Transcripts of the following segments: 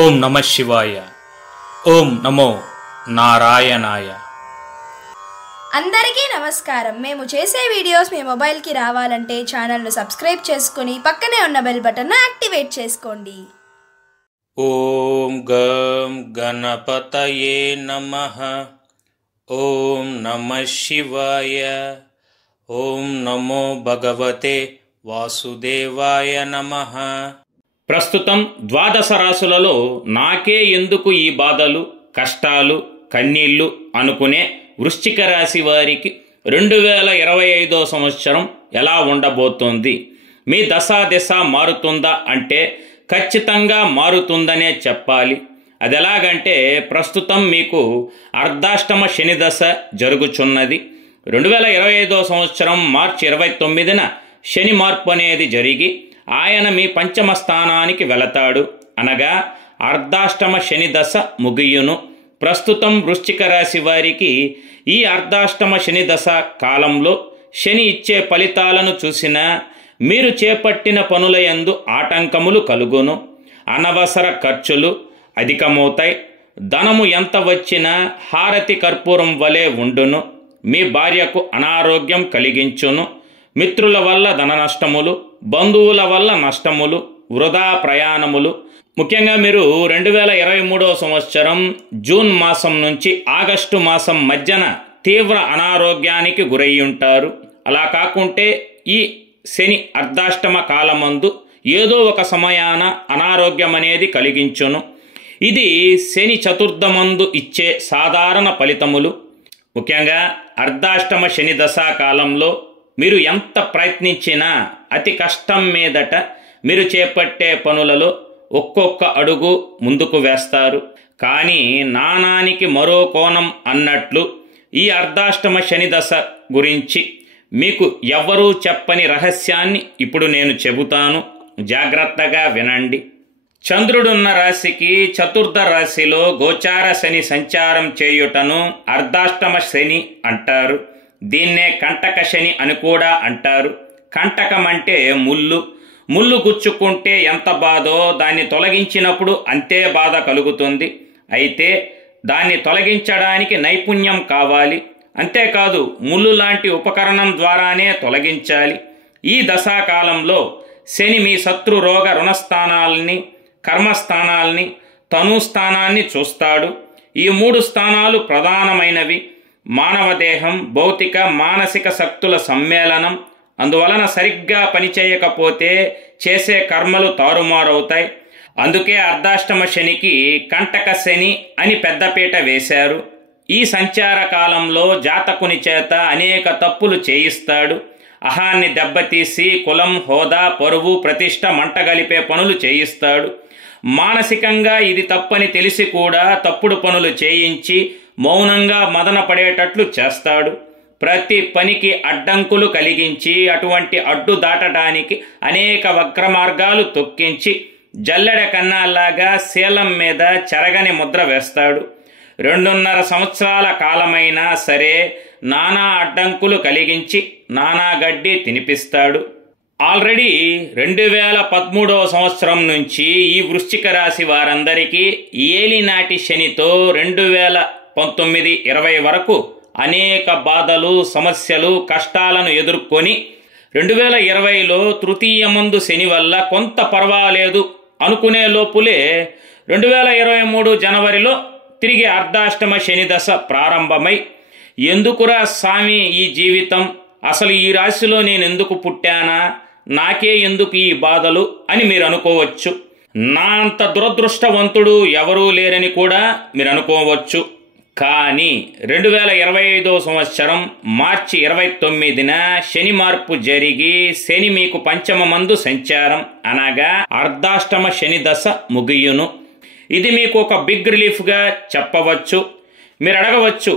ఓం నమ శివాయ. ఓం నమో నారాయణాయ. అందరికీ నమస్కారం. మేము చేసే వీడియోస్ మీ మొబైల్కి రావాలంటే ఛానల్ను సబ్స్క్రైబ్ చేసుకుని పక్కనే ఉన్న బెల్ బటన్ను యాక్టివేట్ చేసుకోండి. ఓం గం గణపతయే నమః. ఓం నమ శివాయ. ఓం నమో భగవతే వాసుదేవాయ నమః. ప్రస్తుతం ద్వాదశ రాశులలో నాకే ఎందుకు ఈ బాధలు, కష్టాలు, కన్నీళ్లు అనుకునే వృశ్చిక రాశి వారికి 2025 సంవత్సరం ఎలా ఉండబోతోంది? మీ దశ మారుతుందా అంటే ఖచ్చితంగా మారుతుందనే చెప్పాలి. అది ఎలాగంటే ప్రస్తుతం మీకు అర్ధాష్టమ శని దశ జరుగుచున్నది. 2025 సంవత్సరం మార్చి 29న శని మార్పు అనేది జరిగి ఆయన మీ పంచమ స్థానానికి వెళతాడు. అనగా అర్ధాష్టమ శని దశ ముగియును. ప్రస్తుతం వృశ్చిక రాశి వారికి ఈ అర్ధాష్టమ శని దశ కాలంలో శని ఇచ్చే ఫలితాలను చూసినా మీరు చేపట్టిన పనుల యందు ఆటంకములు కలుగును. అనవసర ఖర్చులు అధికమవుతాయి. ధనము ఎంత వచ్చినా హారతి కర్పూరం వలె ఉండును. మీ భార్యకు అనారోగ్యం కలిగించును. మిత్రుల వల్ల ధన నష్టములు, బంధువుల వల్ల నష్టములు, వృధా ప్రయాణములు. ముఖ్యంగా మీరు 2023 సంవత్సరం జూన్ మాసం నుంచి ఆగస్టు మాసం మధ్యన తీవ్ర అనారోగ్యానికి గురై ఉంటారు. అలా కాకుంటే ఈ శని అర్ధాష్టమ కాలమందు ఏదో ఒక సమయాన అనారోగ్యం అనేది కలిగించును. ఇది శని చతుర్థమందు ఇచ్చే సాధారణ ఫలితములు. ముఖ్యంగా అర్ధాష్టమ శని దశా కాలంలో మీరు ఎంత ప్రయత్నించినా అతి కష్టం మీదట మీరు చేపట్టే పనులలో ఒక్కొక్క అడుగు ముందుకు వేస్తారు. కానీ నాణానికి మరో కోణం అన్నట్లు ఈ అర్ధాష్టమ శని దశ గురించి మీకు ఎవ్వరూ చెప్పని రహస్యాన్ని ఇప్పుడు నేను చెబుతాను. జాగ్రత్తగా వినండి. చంద్రుడున్న రాశికి చతుర్థ రాశిలో గోచార శని సంచారం చేయుటను అర్ధాష్టమ శని అంటారు. దీన్నే కంటక శని అని కూడా అంటారు. కంటకం అంటే ముళ్ళు గుచ్చుకుంటే ఎంత బాధో దాన్ని తొలగించినప్పుడు అంతే బాధ కలుగుతుంది. అయితే దాన్ని తొలగించడానికి నైపుణ్యం కావాలి. అంతేకాదు ముళ్ళు లాంటి ఉపకరణం ద్వారానే తొలగించాలి. ఈ దశాకాలంలో శని మీ శత్రు రోగ రుణస్థానాల్ని, కర్మస్థానాల్ని, తనుస్థానాన్ని చూస్తాడు. ఈ 3 స్థానాలు ప్రధానమైనవి. మానవ దేహం భౌతిక మానసిక శక్తుల సమ్మేళనం. అందువలన సరిగ్గా పనిచేయకపోతే చేసే కర్మలు తారుమారవుతాయి. అందుకే అర్ధాష్టమ శనికి కంటక శని అని పెద్దపీట వేశారు. ఈ సంచార కాలంలో జాతకుని చేత అనేక తప్పులు చేయిస్తాడు. అహాన్ని దెబ్బతీసి కులం, హోదా, పరువు, ప్రతిష్ట మంటగలిపే పనులు చేయిస్తాడు. మానసికంగా ఇది తప్పని తెలిసి కూడా తప్పుడు పనులు చేయించి మౌనంగా మదన పడేటట్లు చేస్తాడు. ప్రతి పనికి అడ్డంకులు కలిగించి అటువంటి అడ్డు దాటడానికి అనేక వక్రమార్గాలు తొక్కించి జల్లెడ కన్నాల్లాగా శీలం మీద చెరగని ముద్ర వేస్తాడు. 2.5 సంవత్సరాల కాలమైనా సరే నానా అడ్డంకులు కలిగించి నానా గడ్డి తినిపిస్తాడు. ఆల్రెడీ 2013 సంవత్సరం నుంచి ఈ వృశ్చిక రాశి వారందరికీ ఏలినాటి శనితో 2019-20 వరకు అనేక బాధలు, సమస్యలు, కష్టాలను ఎదుర్కొని 2020లో తృతీయమందు శని వల్ల కొంత పర్వాలేదు అనుకునే లోపులే 2023 జనవరిలో తిరిగి అర్ధాష్టమ శని దశ ప్రారంభమై ఎందుకురా స్వామి ఈ జీవితం, అసలు ఈ రాశిలో నేను ఎందుకు పుట్టానా, నాకే ఎందుకు ఈ బాధలు అని మీరు అనుకోవచ్చు. నా అంత దురదృష్టవంతుడు ఎవరూ లేరని కూడా మీరు అనుకోవచ్చు. కానీ 2025 సంవత్సరం మార్చి 29న శని మార్పు జరిగి శని మీకు పంచమమందు సంచారం అనగా అర్ధాష్టమ శని దశ ముగియును. ఇది మీకు ఒక బిగ్ రిలీఫ్గా చెప్పవచ్చు. మీరు అడగవచ్చు,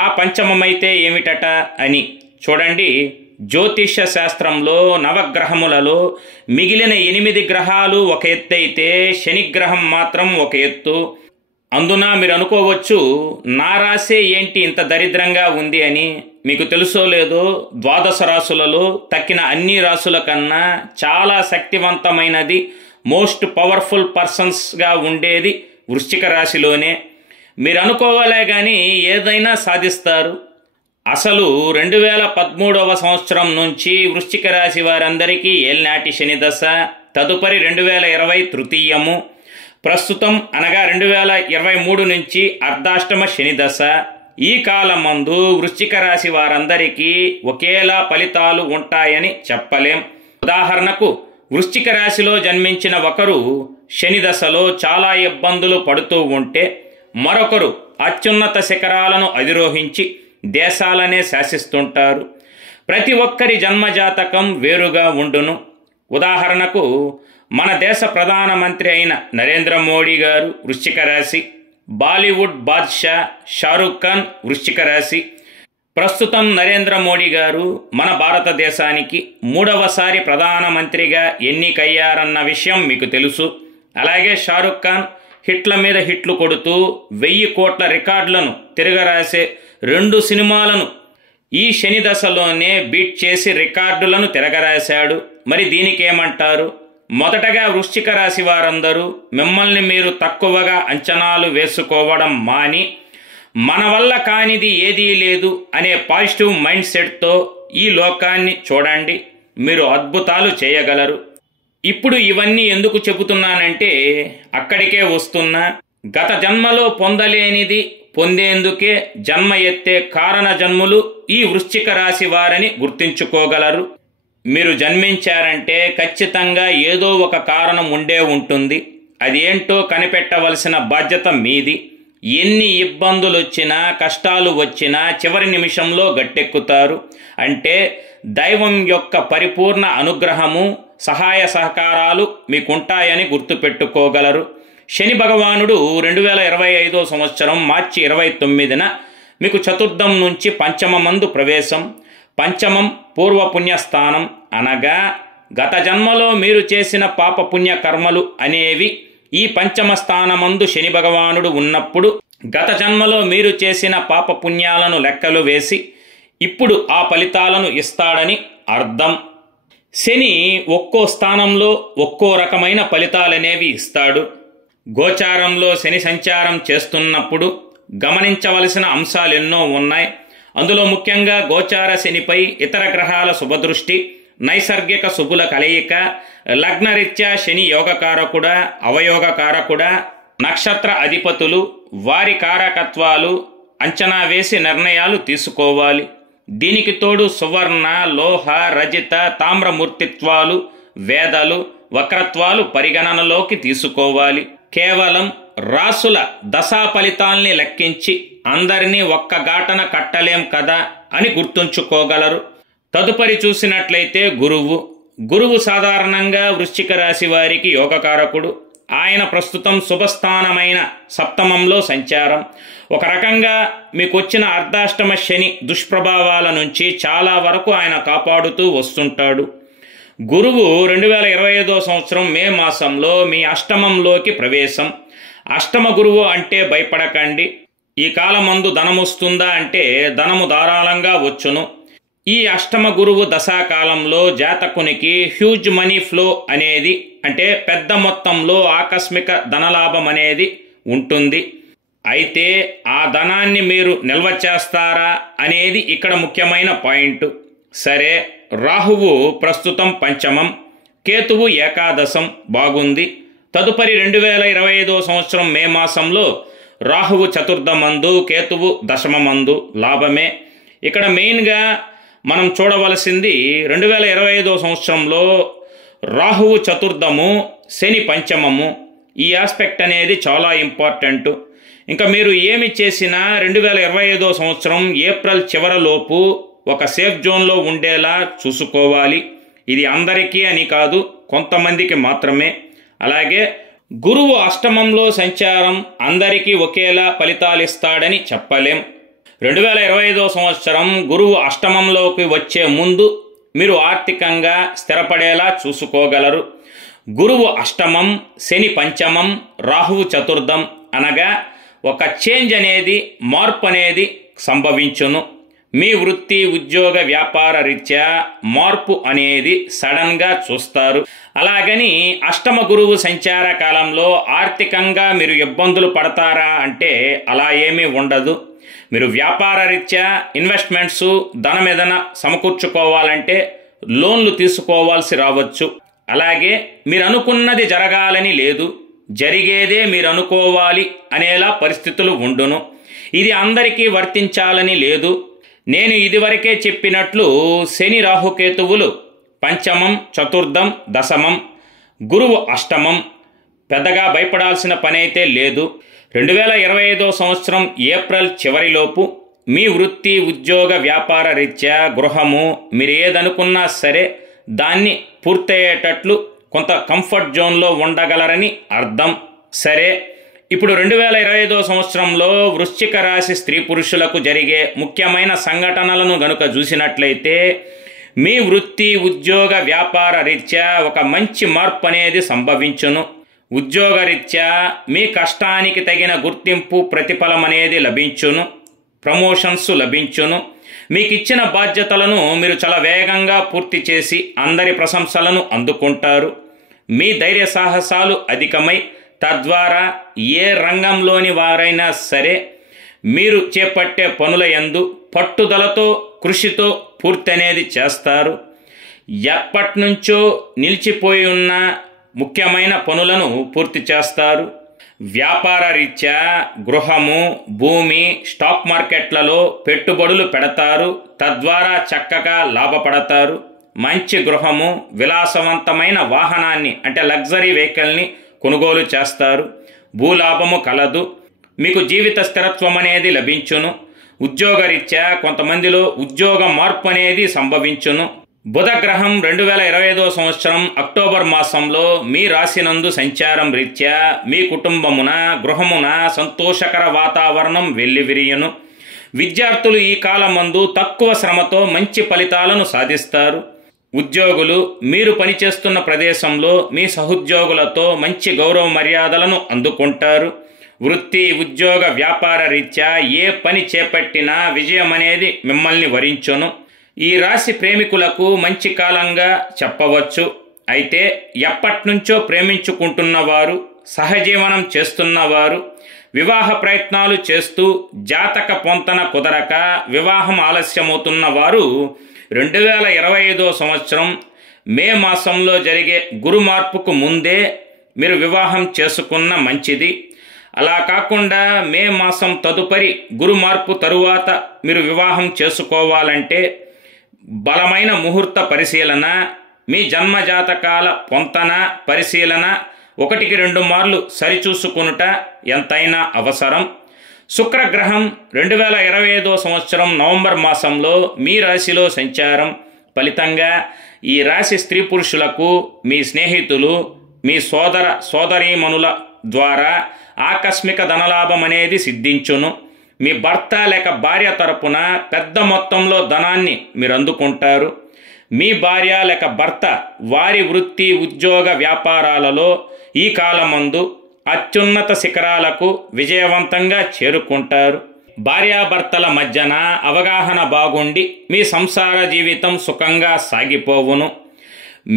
ఆ పంచమమైతే ఏమిటట అని. చూడండి, జ్యోతిష్య శాస్త్రంలో నవగ్రహములలో మిగిలిన 8 గ్రహాలు ఒక ఎత్తు అయితే శనిగ్రహం మాత్రం ఒక ఎత్తు. అందున మీరు అనుకోవచ్చు, నా రాశే ఏంటి ఇంత దరిద్రంగా ఉంది అని. మీకు తెలుసో లేదో, ద్వాదశ రాశులలో తక్కిన అన్ని రాశుల కన్నా చాలా శక్తివంతమైనది మోస్ట్ పవర్ఫుల్ పర్సన్స్గా ఉండేది వృశ్చిక రాశిలోనే. మీరు అనుకోవాలే కానీ ఏదైనా సాధిస్తారు. అసలు 2013వ సంవత్సరం నుంచి వృశ్చిక రాశి వారందరికీ ఏళ్నాటి శని దశ, తదుపరి 2020 తృతీయము, ప్రస్తుతం అనగా 2023 నుంచి అర్ధాష్టమ శని దశ. ఈ కాలమందు వృశ్చిక రాశి వారందరికీ ఒకేలా ఫలితాలు ఉంటాయని చెప్పలేం. ఉదాహరణకు వృశ్చిక రాశిలో జన్మించిన ఒకరు శని దశలో చాలా ఇబ్బందులు పడుతూ ఉంటే, మరొకరు అత్యున్నత శిఖరాలను అధిరోహించి దేశాలనే శాసిస్తుంటారు. ప్రతి ఒక్కరి జన్మజాతకం వేరుగా ఉండును. ఉదాహరణకు మన దేశ ప్రధానమంత్రి అయిన నరేంద్ర మోడీ గారు వృశ్చిక రాశి, బాలీవుడ్ బాద్షా షారుఖ్ ఖాన్ వృశ్చిక రాశి. ప్రస్తుతం నరేంద్ర మోడీ గారు మన భారతదేశానికి 3వసారి ప్రధానమంత్రిగా ఎన్నికయ్యారన్న విషయం మీకు తెలుసు. అలాగే షారుఖ్ ఖాన్ హిట్ల మీద హిట్లు కొడుతూ 1000 కోట్ల రికార్డులను తిరగరాసే 2 సినిమాలను ఈ శని దశలోనే బీట్ చేసి రికార్డులను తిరగరాశాడు. మరి దీనికేమంటారు? మొదటగా వృశ్చిక రాశి వారందరూ మిమ్మల్ని మీరు తక్కువగా అంచనాలు వేసుకోవడం మాని, మన వల్ల కానిది ఏదీ లేదు అనే పాజిటివ్ మైండ్ సెట్తో ఈ లోకాన్ని చూడండి, మీరు అద్భుతాలు చేయగలరు. ఇప్పుడు ఇవన్నీ ఎందుకు చెబుతున్నానంటే, అక్కడికే వస్తున్నా. గత జన్మలో పొందలేనిది పొందేందుకే జన్మ ఎత్తే కారణ జన్ములు ఈ వృశ్చిక రాశి వారని గుర్తించుకోగలరు. మీరు జన్మించారంటే ఖచ్చితంగా ఏదో ఒక కారణం ఉండే ఉంటుంది. అది ఏంటో కనిపెట్టవలసిన బాధ్యత మీది. ఎన్ని ఇబ్బందులు వచ్చినా, కష్టాలు వచ్చినా చివరి నిమిషంలో గట్టెక్కుతారు. అంటే దైవం యొక్క పరిపూర్ణ అనుగ్రహము, సహాయ సహకారాలు మీకుంటాయని గుర్తుపెట్టుకోగలరు. శని భగవానుడు 2025 సంవత్సరం మార్చి 29న మీకు చతుర్థం నుంచి పంచమమందు ప్రవేశం. పంచమం పూర్వపుణ్యస్థానం, అనగా గత జన్మలో మీరు చేసిన పాపపుణ్య కర్మలు అనేవి ఈ పంచమ స్థానమందు శని భగవానుడు ఉన్నప్పుడు గత జన్మలో మీరు చేసిన పాపపుణ్యాలను లెక్కలు వేసి ఇప్పుడు ఆ ఫలితాలను ఇస్తాడని అర్థం. శని ఒక్కో స్థానంలో ఒక్కో రకమైన ఫలితాలనేవి ఇస్తాడు. గోచారంలో శని సంచారం చేస్తున్నప్పుడు గమనించవలసిన అంశాలెన్నో ఉన్నాయి. అందులో ముఖ్యంగా గోచార శనిపై ఇతర గ్రహాల శుభదృష్టి, నైసర్గిక శుభుల కలయిక, లగ్నరీత్యా శని యోగకారకుడా అవయోగకారకుడా, నక్షత్ర అధిపతులు, వారి కారకత్వాలు అంచనా వేసి నిర్ణయాలు తీసుకోవాలి. దీనికి తోడు సువర్ణ, లోహ, రజిత, తామ్రమూర్తిత్వాలు, వేదలు, వక్రత్వాలు పరిగణనలోకి తీసుకోవాలి. కేవలం రాసుల దశా ఫలితాల్ని లెక్కించి అందరినీ ఒక్క గాటన కట్టలేం కదా అని గుర్తుంచుకోగలరు. తదుపరి చూసినట్లయితే గురువు సాధారణంగా వృశ్చిక రాశి వారికి యోగకారకుడు. ఆయన ప్రస్తుతం శుభస్థానమైన సప్తమంలో సంచారం. ఒక రకంగా మీకు వచ్చిన అర్ధాష్టమ శని దుష్ప్రభావాల నుంచి చాలా వరకు ఆయన కాపాడుతూ వస్తుంటాడు. గురువు 2025 సంవత్సరం మే మాసంలో మీ అష్టమంలోకి ప్రవేశం. అష్టమ గురువు అంటే భయపడకండి. ఈ కాలమందు ధనమొస్తుందా అంటే ధనము ధారాళంగా వచ్చును. ఈ అష్టమ గురువు దశాకాలంలో జాతకునికి హ్యూజ్ మనీ ఫ్లో అనేది, అంటే పెద్ద మొత్తంలో ఆకస్మిక ధనలాభం అనేది ఉంటుంది. అయితే ఆ ధనాన్ని మీరు నిల్వ చేస్తారా అనేది ఇక్కడ ముఖ్యమైన పాయింట్. సరే, రాహువు ప్రస్తుతం పంచమం, కేతువు ఏకాదశం, బాగుంది. తదుపరి 2025 సంవత్సరం మే మాసంలో రాహువు చతుర్థమందు, కేతువు దశమమందు, లాభమే. ఇక్కడ మెయిన్గా మనం చూడవలసింది 2025 సంవత్సరంలో రాహువు చతుర్థము, శని పంచమము. ఈ ఆస్పెక్ట్ అనేది చాలా ఇంపార్టెంట్. ఇంకా మీరు ఏమి చేసినా 2025 సంవత్సరం ఏప్రిల్ చివరలోపు ఒక సేఫ్ జోన్లో ఉండేలా చూసుకోవాలి. ఇది అందరికీ అని కాదు, కొంతమందికి మాత్రమే. అలాగే గురువు అష్టమంలో సంచారం అందరికీ ఒకేలా ఫలితాలు ఇస్తాడని చెప్పలేం. 2025 సంవత్సరం గురువు అష్టమంలోకి వచ్చే ముందు మీరు ఆర్థికంగా స్థిరపడేలా చూసుకోగలరు. గురువు అష్టమం, శని పంచమం, రాహువు చతుర్థం అనగా ఒక చేంజ్ అనేది, మార్పు అనేది సంభవించును. మీ వృత్తి, ఉద్యోగ, వ్యాపార రీత్యా మార్పు అనేది సడన్గా చూస్తారు. అలాగని అష్టమ గురువు సంచార కాలంలో ఆర్థికంగా మీరు ఇబ్బందులు పడతారా అంటే అలా ఏమీ ఉండదు. మీరు వ్యాపార రీత్యా ఇన్వెస్ట్మెంట్స్ ధనం ఏదైనా సమకూర్చుకోవాలంటే లోన్లు తీసుకోవాల్సి రావచ్చు. అలాగే మీరు అనుకున్నది జరగాలని లేదు, జరిగేదే మీరు అనుకోవాలి అనేలా పరిస్థితులు ఉండును. ఇది అందరికీ వర్తించాలని లేదు. నేను ఇదివరకే చెప్పినట్లు శని రాహుకేతువులు పంచమం, చతుర్థం, దశమం, గురువు అష్టమం. పెద్దగా భయపడాల్సిన పని అయితే లేదు. 2025 సంవత్సరం ఏప్రిల్ చివరిలోపు మీ వృత్తి, ఉద్యోగ, వ్యాపార రీత్యా, గృహము మీరు ఏదనుకున్నా సరే దాన్ని పూర్తయ్యేటట్లు కొంత కంఫర్ట్ జోన్లో ఉండగలరని అర్థం. సరే, ఇప్పుడు 2025 సంవత్సరంలో వృశ్చిక రాశి స్త్రీ పురుషులకు జరిగే ముఖ్యమైన సంఘటనలను గనుక చూసినట్లయితే మీ వృత్తి, ఉద్యోగ, వ్యాపార రీత్యా ఒక మంచి మార్పు అనేది సంభవించును. ఉద్యోగరీత్యా మీ కష్టానికి తగిన గుర్తింపు, ప్రతిఫలం అనేది లభించును. ప్రమోషన్స్ లభించును. మీకు ఇచ్చిన బాధ్యతలను మీరు చాలా వేగంగా పూర్తి చేసి అందరి ప్రశంసలను అందుకుంటారు. మీ ధైర్య సాహసాలు అధికమై తద్వారా ఏ రంగంలోని వారైనా సరే మీరు చేపట్టే పనుల యందు పట్టుదలతో, కృషితో పూర్తి అనేది చేస్తారు. ఎప్పటినుంచో నిలిచిపోయి ఉన్న ముఖ్యమైన పనులను పూర్తి చేస్తారు. వ్యాపార రీత్యా గృహము, భూమి, స్టాక్ మార్కెట్లలో పెట్టుబడులు పెడతారు. తద్వారా చక్కగా లాభపడతారు. మంచి గృహము, విలాసవంతమైన వాహనాన్ని అంటే లగ్జరీ వెహికల్ని కొనుగోలు చేస్తారు. భూలాభము కలదు. మీకు జీవిత స్థిరత్వం అనేది లభించును. ఉద్యోగరీత్యా కొంతమందిలో ఉద్యోగ మార్పు అనేది సంభవించును. బుధగ్రహం 2025 సంవత్సరం అక్టోబర్ మాసంలో మీ రాశినందు సంచారం రీత్యా మీ కుటుంబమున, గృహమున సంతోషకర వాతావరణం వెల్లివిరియును. విద్యార్థులు ఈ కాలమందు తక్కువ శ్రమతో మంచి ఫలితాలను సాధిస్తారు. ఉద్యోగులు మీరు పనిచేస్తున్న ప్రదేశంలో మీ సహోద్యోగులతో మంచి గౌరవ మర్యాదలను అందుకుంటారు. వృత్తి, ఉద్యోగ, వ్యాపార రీత్యా ఏ పని చేపట్టినా విజయం అనేది మిమ్మల్ని వరించును. ఈ రాశి ప్రేమికులకు మంచి కాలంగా చెప్పవచ్చు. అయితే ఎప్పటినుంచో ప్రేమించుకుంటున్నవారు, సహజీవనం చేస్తున్నవారు, వివాహ ప్రయత్నాలు చేస్తూ జాతక పొంతన కుదరక వివాహం ఆలస్యమవుతున్న వారు 2025 సంవత్సరం మే మాసంలో జరిగే గురు మార్పుకు ముందే మీరు వివాహం చేసుకున్న మంచిది. అలా కాకుండా మే మాసం తదుపరి గురు మార్పు తరువాత మీరు వివాహం చేసుకోవాలంటే బలమైన ముహూర్త పరిశీలన, మీ జన్మజాతకాల పొంతన పరిశీలన 1-2 మార్లు సరిచూసుకునుట ఎంతైనా అవసరం. శుక్రగ్రహం 2025 సంవత్సరం నవంబర్ మాసంలో మీ రాశిలో సంచారం ఫలితంగా ఈ రాశి స్త్రీ పురుషులకు మీ స్నేహితులు, మీ సోదరీమణుల ద్వారా ఆకస్మిక ధనలాభం అనేది సిద్ధించును. మీ భర్త లేక భార్య తరపున పెద్ద మొత్తంలో ధనాన్ని మీరు అందుకుంటారు. మీ భార్య లేక భర్త వారి వృత్తి, ఉద్యోగ, వ్యాపారాలలో ఈ కాలమందు అత్యున్నత శిఖరాలకు విజయవంతంగా చేరుకుంటారు. భార్యాభర్తల మధ్యన అవగాహన బాగుండి మీ సంసార జీవితం సుఖంగా సాగిపోవును.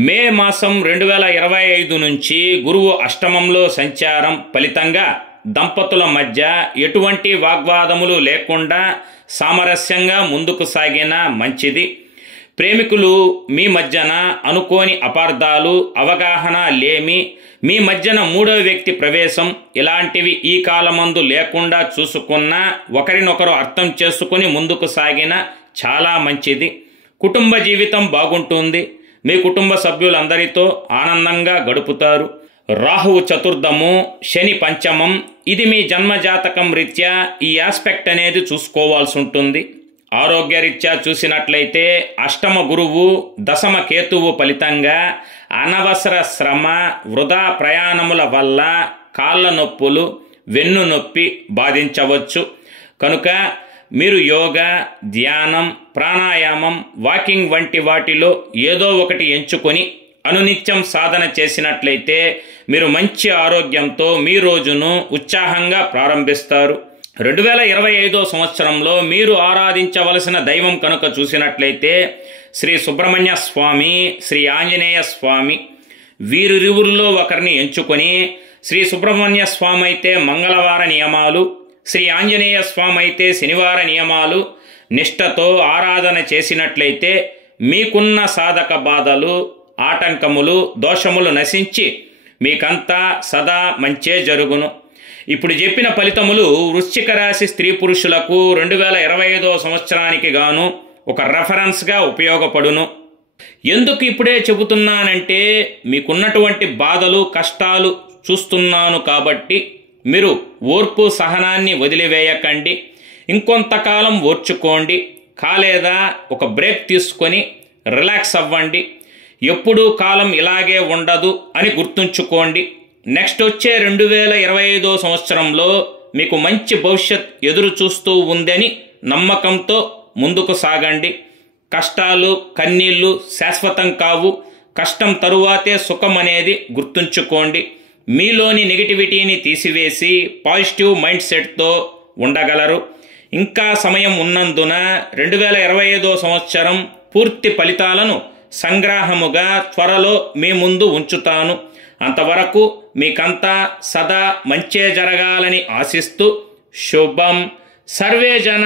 మే మాసం 2025 నుంచి గురువు అష్టమంలో సంచారం ఫలితంగా దంపతుల మధ్య ఎటువంటి వాగ్వాదములు లేకుండా సామరస్యంగా ముందుకు సాగిన మంచిది. ప్రేమికులు మీ మధ్యన అనుకోని అపార్థాలు, అవగాహన లేమి, మీ మధ్యన మూడవ వ్యక్తి ప్రవేశం ఇలాంటివి ఈ కాలమందు లేకుండా చూసుకున్న ఒకరినొకరు అర్థం చేసుకుని ముందుకు సాగిన చాలా మంచిది. కుటుంబ జీవితం బాగుంటుంది. మీ కుటుంబ సభ్యులందరితో ఆనందంగా గడుపుతారు. రాహువు చతుర్థము, శని పంచమం. ఇది మీ జన్మజాతకం రీత్యా ఈ ఆస్పెక్ట్ అనేది చూసుకోవాల్సి ఉంటుంది. ఆరోగ్యరీత్యా చూసినట్లయితే అష్టమ గురువు, దశమ కేతువు ఫలితంగా అనవసర శ్రమ, వృధా ప్రయాణముల వల్ల కాళ్ళ నొప్పులు, వెన్ను నొప్పి బాధించవచ్చు. కనుక మీరు యోగా, ధ్యానం, ప్రాణాయామం, వాకింగ్ వంటి వాటిలో ఏదో ఒకటి ఎంచుకొని అనునిత్యం సాధన చేసినట్లయితే మీరు మంచి ఆరోగ్యంతో మీ రోజును ఉత్సాహంగా ప్రారంభిస్తారు. 2025 సంవత్సరంలో మీరు ఆరాధించవలసిన దైవం కనుక చూసినట్లయితే శ్రీ సుబ్రహ్మణ్య స్వామి, శ్రీ ఆంజనేయ స్వామి. వీరిరువుల్లో ఒకరిని ఎంచుకొని శ్రీ సుబ్రహ్మణ్య స్వామి అయితే మంగళవార నియమాలు, శ్రీ ఆంజనేయ స్వామి అయితే శనివార నియమాలు నిష్ఠతో ఆరాధన చేసినట్లయితే మీకున్న సాధక బాధలు, ఆటంకములు, దోషములు నశించి మీకంతా సదా మంచే జరుగును. ఇప్పుడు చెప్పిన ఫలితములు వృశ్చిక రాశి స్త్రీ పురుషులకు 2025 సంవత్సరానికి గాను ఒక రెఫరెన్స్గా ఉపయోగపడును. ఎందుకు ఇప్పుడే చెబుతున్నానంటే మీకున్నటువంటి బాధలు, కష్టాలు చూస్తున్నాను కాబట్టి మీరు ఓర్పు సహనాన్ని వదిలివేయకండి. ఇంకొంతకాలం ఓర్చుకోండి. కాలేదా ఒక బ్రేక్ తీసుకొని రిలాక్స్ అవ్వండి. ఎప్పుడూ కాలం ఇలాగే ఉండదు అని గుర్తుంచుకోండి. నెక్స్ట్ వచ్చే 2025 సంవత్సరంలో మీకు మంచి భవిష్యత్ ఎదురు చూస్తూ ఉందని నమ్మకంతో ముందుకు సాగండి. కష్టాలు, కన్నీళ్లు శాశ్వతం కావు. కష్టం తరువాతే సుఖం అనేది గుర్తుంచుకోండి. మీలోని నెగిటివిటీని తీసివేసి పాజిటివ్ మైండ్ సెట్తో ఉండగలరు. ఇంకా సమయం ఉన్నందున 2025 సంవత్సరం పూర్తి ఫలితాలను సంగ్రహముగా త్వరలో మీ ముందు ఉంచుతాను. అంతవరకు మీకంతా సదా మంచే జరగాలని ఆశిస్తూ శుభం. సర్వే జన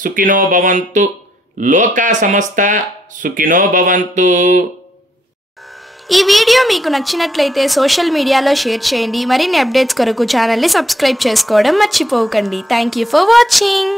సుఖినో భవంతు. లోకా సమస్త సుఖినో భవంతు. ఈ వీడియో మీకు నచ్చినట్లయితే సోషల్ మీడియాలో షేర్ చేయండి. మరిన్ని అప్డేట్స్ కొరకు ఛానల్ని సబ్స్క్రైబ్ చేసుకోవడం మర్చిపోకండి. Thank you for watching.